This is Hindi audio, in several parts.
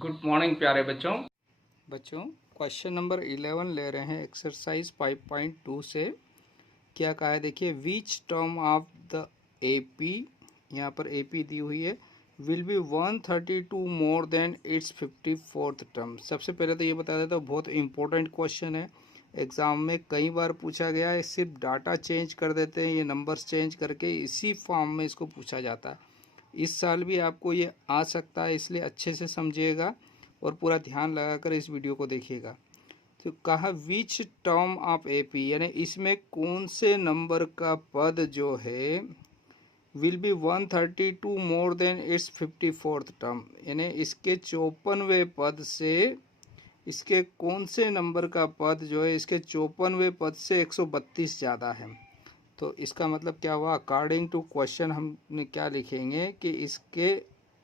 गुड मॉर्निंग प्यारे बच्चों। क्वेश्चन नंबर 11 ले रहे हैं एक्सरसाइज 5.2 से। क्या कहा है देखिए, which term of the AP, यहाँ पर एपी दी हुई है, will be 132 more than it's 54th term. सबसे पहले तो ये बता देता हूँ, बहुत इंपॉर्टेंट क्वेश्चन है, एग्ज़ाम में कई बार पूछा गया है। सिर्फ डाटा चेंज कर देते हैं, ये नंबर्स चेंज करके इसी फॉर्म में इसको पूछा जाता है। इस साल भी आपको ये आ सकता है, इसलिए अच्छे से समझिएगा और पूरा ध्यान लगाकर इस वीडियो को देखिएगा। तो कहा विच टर्म ऑफ एपी, यानी इसमें कौन से नंबर का पद जो है will be 132 more than it's 54th term, यानी इसके 54वें पद से, इसके कौन से नंबर का पद जो है इसके 54वें पद से 132 ज़्यादा है। तो इसका मतलब क्या हुआ, अकॉर्डिंग टू क्वेश्चन हम क्या लिखेंगे कि इसके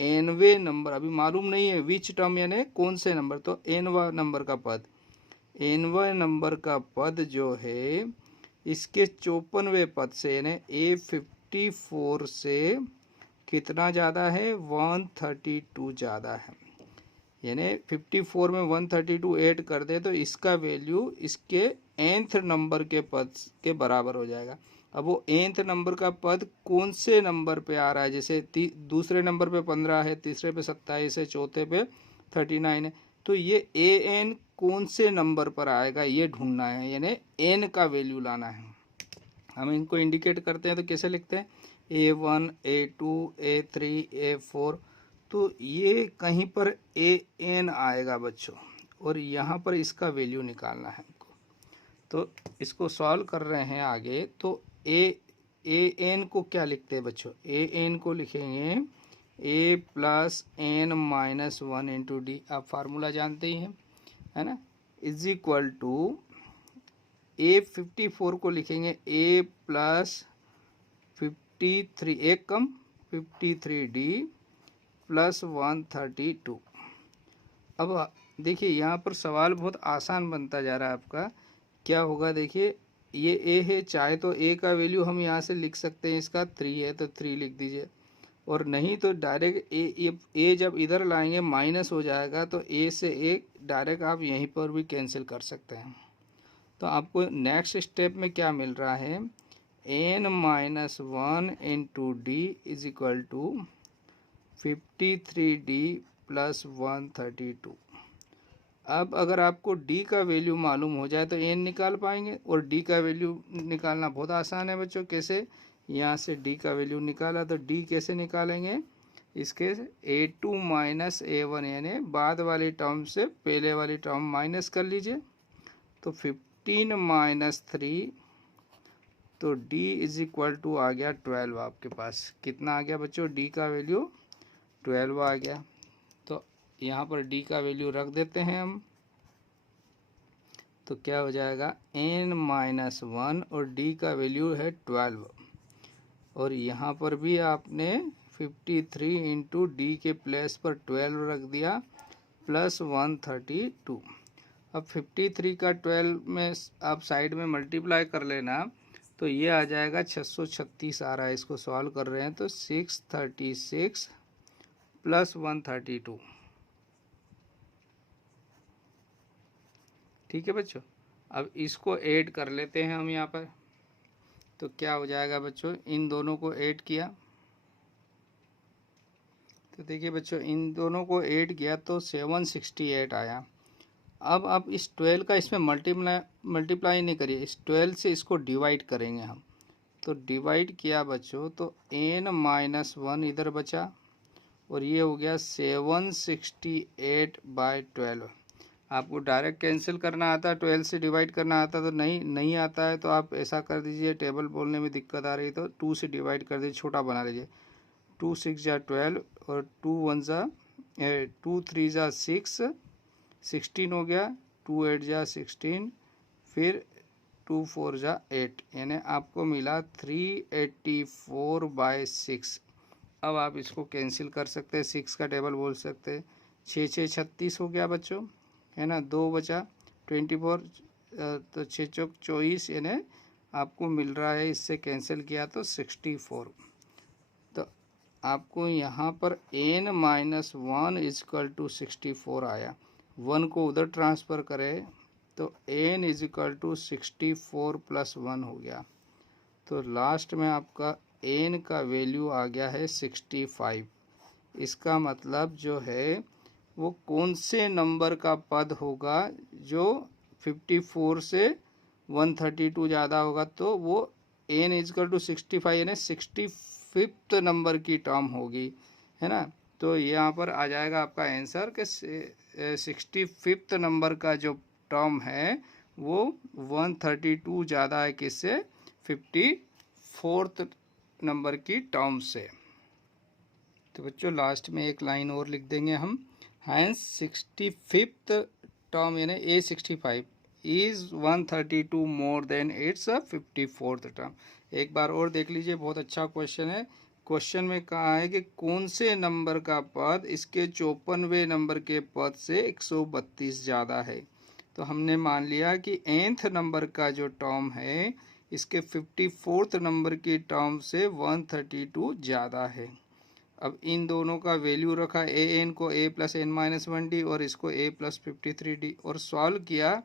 एनवे नंबर, अभी मालूम नहीं है विच टर्म यानी कौन से नंबर, तो एनवा नंबर का पद, एनवा नंबर का पद जो है इसके 54वें पद से यानी A54 से कितना ज़्यादा है, 132 ज़्यादा है। यानी 54 में 132 ऐड कर दे तो इसका वैल्यू इसके nth नंबर के पद के बराबर हो जाएगा। अब वो nth नंबर का पद कौन से नंबर पे आ रहा है, जैसे दूसरे नंबर पे 15 है, तीसरे पे 27 है, चौथे पे 39 है, तो ये an कौन से नंबर पर आएगा ये ढूंढना है, यानी n का वैल्यू लाना है। हम इनको इंडिकेट करते हैं तो कैसे लिखते हैं, A1 A2 A3 A4, तो ये कहीं पर an आएगा बच्चों, और यहाँ पर इसका वैल्यू निकालना है हमको। तो इसको सॉल्व कर रहे हैं आगे, तो an को क्या लिखते हैं बच्चों, an को लिखेंगे a plus n minus 1 into D, आप फार्मूला जानते ही हैं, है ना, इज इक्वल टू A54 को लिखेंगे a प्लस 53, एक कम 53d प्लस 132। अब देखिए यहाँ पर सवाल बहुत आसान बनता जा रहा है आपका। क्या होगा देखिए, ये a है, चाहे तो a का वैल्यू हम यहाँ से लिख सकते हैं, इसका 3 है तो 3 लिख दीजिए, और नहीं तो डायरेक्ट a जब इधर लाएंगे माइनस हो जाएगा, तो a से a डायरेक्ट आप यहीं पर भी कैंसिल कर सकते हैं। तो आपको नेक्स्ट स्टेप में क्या मिल रहा है, n minus 1 into D is equal to 53d plus 132। अब अगर आपको d का वैल्यू मालूम हो जाए तो n निकाल पाएंगे, और d का वैल्यू निकालना बहुत आसान है बच्चों। कैसे, यहाँ से d का वैल्यू निकाला तो d कैसे निकालेंगे, इसके a2 माइनस a1, यानी बाद वाली टर्म से पहले वाली टर्म माइनस कर लीजिए, तो 15 माइनस 3, तो d इज इक्वल टू आ गया 12। आपके पास कितना आ गया बच्चों, d का वैल्यू 12 आ गया। तो यहाँ पर d का वैल्यू रख देते हैं हम, तो क्या हो जाएगा n माइनस 1, और d का वैल्यू है 12, और यहाँ पर भी आपने 53 इंटू डी के प्लेस पर 12 रख दिया प्लस 132। अब 53 का 12 में आप साइड में मल्टीप्लाई कर लेना, तो ये आ जाएगा 636 आ रहा है। इसको सॉल्व कर रहे हैं तो 636 प्लस 132, ठीक है बच्चों। अब इसको ऐड कर लेते हैं हम यहाँ पर, तो क्या हो जाएगा बच्चों, इन दोनों को ऐड किया, तो देखिए बच्चों इन दोनों को ऐड किया तो 768 आया। अब आप इस 12 का इसमें मल्टीप्लाई नहीं करिए, इस 12 से इसको डिवाइड करेंगे हम, तो डिवाइड किया बच्चों तो n माइनस 1 इधर बचा, और ये हो गया 768 बाई 12। आपको डायरेक्ट कैंसिल करना आता है, 12 से डिवाइड करना आता तो नहीं आता है, तो आप ऐसा कर दीजिए, टेबल बोलने में दिक्कत आ रही तो 2 से डिवाइड कर दीजिए, छोटा बना लीजिए, 2 6 जा 12, और 2 1 जा 2 3 जा 6, 16 हो गया, 2 8 जा 16, फिर 2 4 जा 8, यानी आपको मिला 384 बाई 6। अब आप इसको कैंसिल कर सकते हैं, 6 का टेबल बोल सकते हैं, 6 6 36 हो गया बच्चों, है ना, 2 बचा 24, तो 6 चौक 24, यानी आपको मिल रहा है, इससे कैंसिल किया तो 64। तो आपको यहाँ पर n माइनस 1 इजकल टू 64 आया। 1 को उधर ट्रांसफ़र करें तो n इजकल टू 64 प्लस 1 हो गया। तो लास्ट में आपका n का वैल्यू आ गया है 65। इसका मतलब जो है वो कौन से नंबर का पद होगा जो 54 से 132 ज़्यादा होगा, तो वो n इजकल टू 65 यानी 65th नंबर की टर्म होगी, है ना। तो यहाँ पर आ जाएगा आपका आंसर कि 65th नंबर का जो टर्म है वो 132 ज़्यादा है किससे, 54th नंबर की टर्म से। तो बच्चों लास्ट में एक लाइन और लिख देंगे हम, हैंस 65th टर्म यानी A65 is 132 more than it's 54th term. एक बार और देख लीजिए, बहुत अच्छा क्वेश्चन है। क्वेश्चन में कहा है कि कौन से नंबर का पद इसके 54वें नंबर के पद से 132 ज़्यादा है। तो हमने मान लिया कि nth नंबर का जो टर्म है इसके 54th नंबर की टर्म से 132 ज़्यादा है। अब इन दोनों का वैल्यू रखा, an को a plus n minus 1d और इसको a प्लस 53d, और सॉल्व किया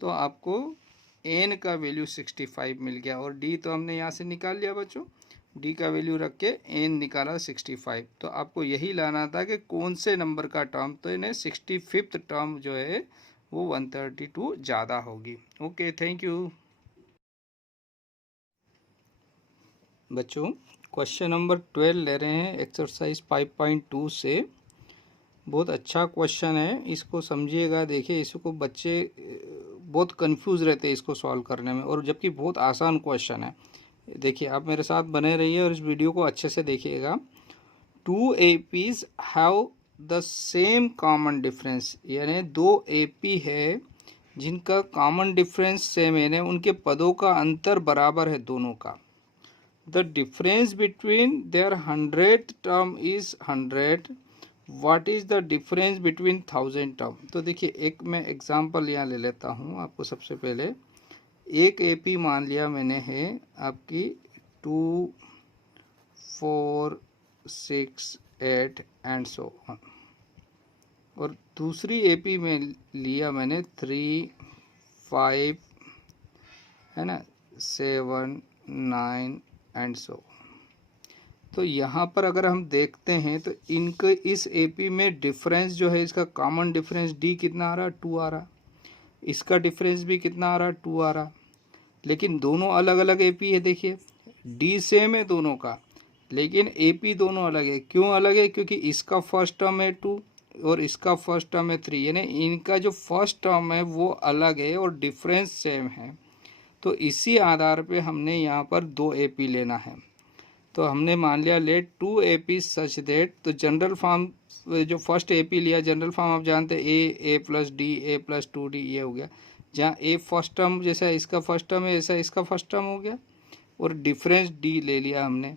तो आपको n का वैल्यू 65 मिल गया और d तो हमने यहाँ से निकाल लिया बच्चों। d का वैल्यू रख के n निकाला 65। तो आपको यही लाना था कि कौन से नंबर का टर्म, तो इन्हें 65th टर्म जो है वो 132 ज़्यादा होगी। ओके, थैंक यू बच्चों। क्वेश्चन नंबर 12 ले रहे हैं एक्सरसाइज 5.2 से। बहुत अच्छा क्वेश्चन है, इसको समझिएगा। देखिए, इसको बच्चे बहुत कंफ्यूज रहते हैं इसको सॉल्व करने में, और जबकि बहुत आसान क्वेश्चन है। देखिए, आप मेरे साथ बने रहिए और इस वीडियो को अच्छे से देखिएगा। 2 APs have the same common difference, यानी 2 AP है जिनका कॉमन डिफरेंस सेम है, यानी उनके पदों का अंतर बराबर है दोनों का। The difference between their 100th term is 100. What is the difference between 1000 term? तो देखिए, एक मैं एग्जांपल यहाँ ले लेता हूँ आपको। सबसे पहले एक AP मान लिया मैंने है आपकी 2, 4, 6, 8 एंड सो ऑन, और दूसरी AP में लिया मैंने 3, 5, है ना, 7, 9 एंड सो। तो यहाँ पर अगर हम देखते हैं तो इनके इस AP में डिफरेंस जो है, इसका कॉमन डिफरेंस D कितना आ रहा, 2 आ रहा। इसका डिफरेंस भी कितना आ रहा, 2 आ रहा। लेकिन दोनों अलग अलग AP है। देखिए, D सेम है दोनों का, लेकिन AP दोनों अलग है। क्यों अलग है? क्योंकि इसका फर्स्ट टर्म है 2 और इसका फर्स्ट टर्म है 3, यानी इनका जो फर्स्ट टर्म है वो अलग है और डिफरेंस सेम है। तो इसी आधार पे हमने यहाँ पर 2 AP लेना है। तो हमने मान लिया लेट 2 AP सच दैट, तो जनरल फॉर्म जो फर्स्ट AP लिया, जनरल फॉर्म आप जानते हैं a plus D, a plus 2d, ये हो गया। जहाँ a फर्स्ट टर्म जैसा इसका फर्स्ट टर्म है ऐसा इसका फर्स्ट टर्म हो गया, और डिफरेंस d ले लिया हमने।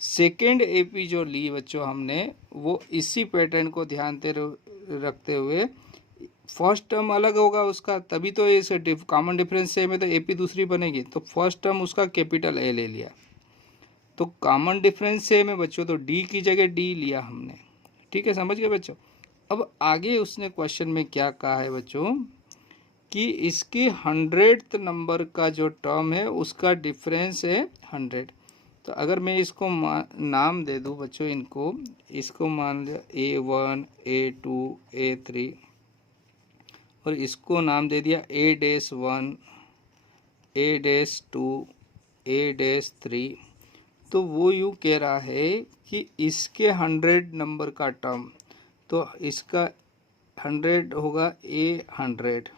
सेकेंड AP जो ली बच्चों हमने, वो इसी पैटर्न को ध्यान रखते हुए, फर्स्ट टर्म अलग होगा उसका, तभी तो इस कॉमन डिफरेंस सेम है तो AP दूसरी बनेगी। तो फर्स्ट टर्म उसका कैपिटल A ले लिया, तो कॉमन डिफरेंस सेम है बच्चों, तो D की जगह D लिया हमने। ठीक है, समझ गए बच्चों। अब आगे उसने क्वेश्चन में क्या कहा है बच्चों कि इसके 100th नंबर का जो टर्म है उसका डिफरेंस है 100। तो अगर मैं इसको नाम दे दूं बच्चों, इसको मान लिया A1, A2, A3, और इसको नाम दे दिया A-1, A-2, A-3। तो वो यूँ कह रहा है कि इसके 100 नंबर का टर्म, तो इसका 100 होगा A100,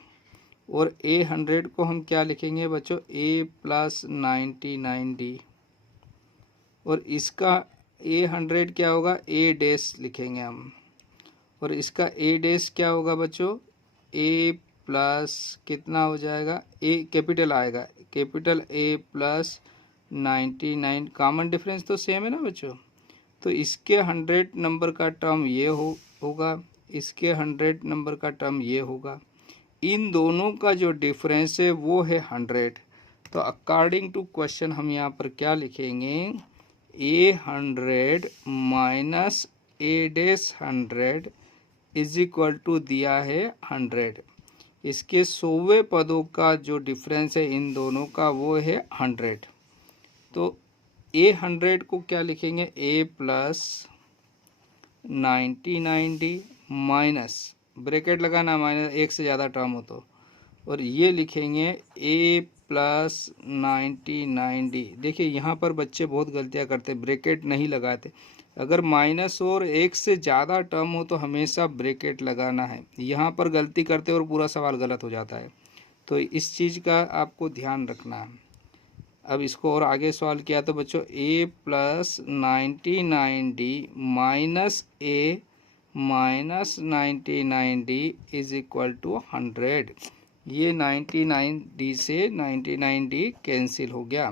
और A100 को हम क्या लिखेंगे बच्चों, A प्लस 99D, और इसका A100 क्या होगा, A- लिखेंगे हम, और इसका A- क्या होगा बच्चों, A प्लस कितना हो जाएगा, A कैपिटल आएगा, capital A plus 99। Common difference तो सेम है ना बच्चों। तो इसके 100 नंबर का टर्म ये होगा, इसके 100 नंबर का टर्म ये होगा। इन दोनों का जो डिफरेंस है वो है 100। तो अकॉर्डिंग टू क्वेश्चन हम यहाँ पर क्या लिखेंगे, A100 minus A-100 is equal to दिया है 100। इसके 100वें पदों का जो डिफरेंस है इन दोनों का वो है 100। तो A100 को क्या लिखेंगे, A plus 99D minus, bracket लगाना, माइनस एक से ज़्यादा टर्म हो तो, और ये लिखेंगे A प्लस 99D। देखिए यहाँ पर बच्चे बहुत गलतियाँ करते, ब्रैकेट नहीं लगाते। अगर माइनस और एक से ज़्यादा टर्म हो तो हमेशा ब्रैकेट लगाना है, यहाँ पर गलती करते और पूरा सवाल गलत हो जाता है। तो इस चीज़ का आपको ध्यान रखना है। अब इसको और आगे सवाल किया तो बच्चों A plus 99D minus A minus 99D is equal to 100। ये 99D से 99D कैंसिल हो गया।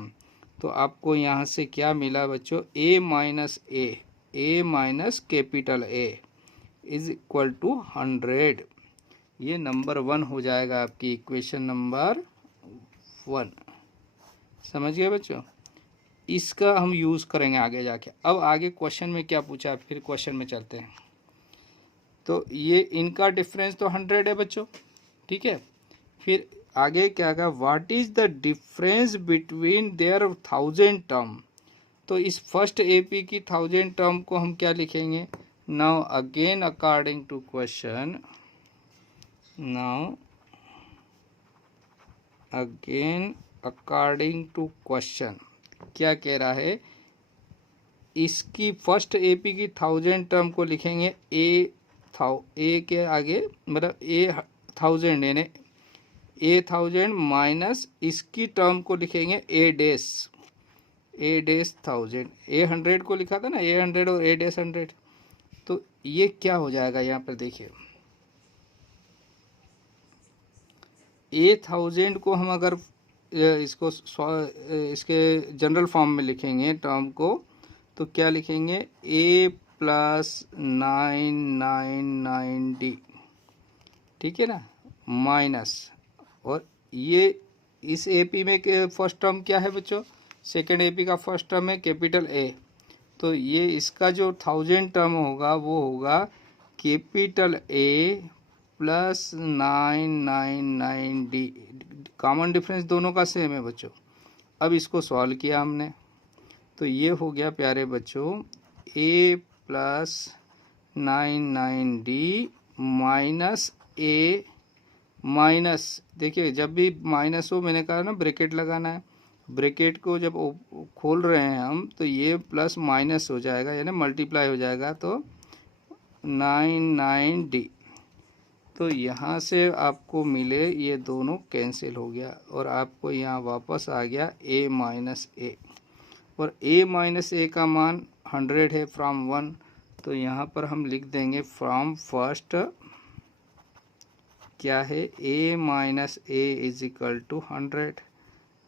तो आपको यहाँ से क्या मिला बच्चों, A minus A minus capital A is equal to 100। ये नंबर 1 हो जाएगा आपकी इक्वेशन नंबर 1। समझ गए बच्चों, इसका हम यूज़ करेंगे आगे जाके। अब आगे क्वेश्चन में क्या पूछा है, फिर क्वेश्चन में चलते हैं। तो ये इनका डिफरेंस तो 100 है बच्चों, ठीक है। फिर आगे क्या कहा, what is the difference between their 1000 term. तो इस फर्स्ट एपी की 1000 टर्म को हम क्या लिखेंगे, now again according to question, now again according to question क्या कह रहा है, इसकी फर्स्ट एपी की 1000 टर्म को लिखेंगे ए के आगे, मतलब A1000 यानी A1000 माइनस इसकी टर्म को लिखेंगे A-1000। A100 को लिखा था ना, A100 और A-100। तो ये क्या हो जाएगा, यहाँ पर देखिए A1000 को हम अगर इसको इसके जनरल फॉर्म में लिखेंगे टर्म को, तो क्या लिखेंगे, A प्लस 999D, ठीक है ना, माइनस, और ये इस एपी में के फर्स्ट टर्म क्या है बच्चों, सेकेंड एपी का फर्स्ट टर्म है कैपिटल A। तो ये इसका जो 1000 टर्म होगा वो होगा capital A plus 999D। Common difference दोनों का सेम है बच्चों। अब इसको सॉल्व किया हमने, तो ये हो गया प्यारे बच्चों A plus 99D minus A minus, देखिए जब भी माइनस हो, मैंने कहा ना ब्रैकेट लगाना है, ब्रैकेट को जब खोल रहे हैं हम तो ये प्लस माइनस हो जाएगा, यानी मल्टीप्लाई हो जाएगा, तो 99D। तो यहाँ से आपको मिले, ये दोनों कैंसिल हो गया और आपको यहाँ वापस आ गया A माइनस A, और A माइनस A का मान 100 है फ्रॉम 1। तो यहाँ पर हम लिख देंगे फ्रॉम फर्स्ट क्या है, A minus A is equal to 100।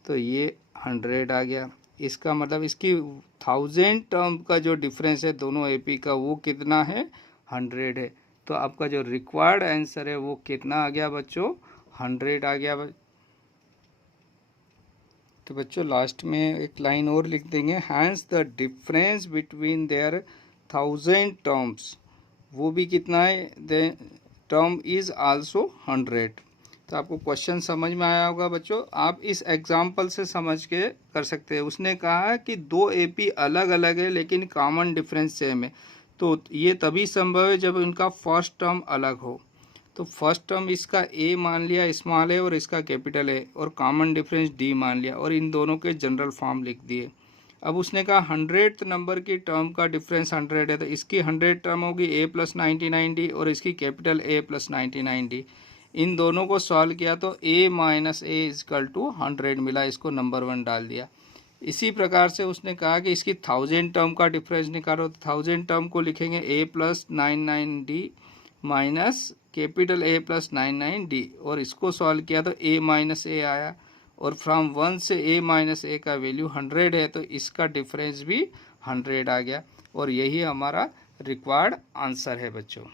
तो ये 100 आ गया। इसका मतलब इसकी 1000 टर्म का जो डिफरेंस है दोनों एपी का वो कितना है, 100 है। तो आपका जो रिक्वायर्ड आंसर है वो कितना आ गया बच्चों, 100 आ गया। तो बच्चों लास्ट में एक लाइन और लिख देंगे, hence the difference between their 1000 terms, वो भी कितना है, द टर्म इज आल्सो 100। तो आपको क्वेश्चन समझ में आया होगा बच्चों, आप इस एग्जाम्पल से समझ के कर सकते हैं। उसने कहा कि दो एपी अलग अलग है लेकिन कॉमन डिफरेंस सेम है, तो ये तभी संभव है जब इनका फर्स्ट टर्म अलग हो। तो फर्स्ट टर्म इसका A मान लिया स्मॉल है और इसका कैपिटल है, और कॉमन डिफरेंस D मान लिया, और इन दोनों के जनरल फॉर्म लिख दिए। अब उसने कहा 100th नंबर की टर्म का डिफरेंस 100 है, तो इसकी 100 टर्म होगी A प्लस 99D और इसकी कैपिटल A प्लस 99D। इन दोनों को सॉल्व किया तो A minus A is equal to 100 मिला, इसको नंबर 1 डाल दिया। इसी प्रकार से उसने कहा कि इसकी 1000 टर्म का डिफरेंस निकालो, तो 1000 टर्म को लिखेंगे A plus 99D minus capital A plus 99D, और इसको सॉल्व किया तो A माइनस A आया, और फ्रॉम 1 से A माइनस A का वैल्यू 100 है, तो इसका डिफरेंस भी 100 आ गया, और यही हमारा रिक्वायर्ड आंसर है बच्चों।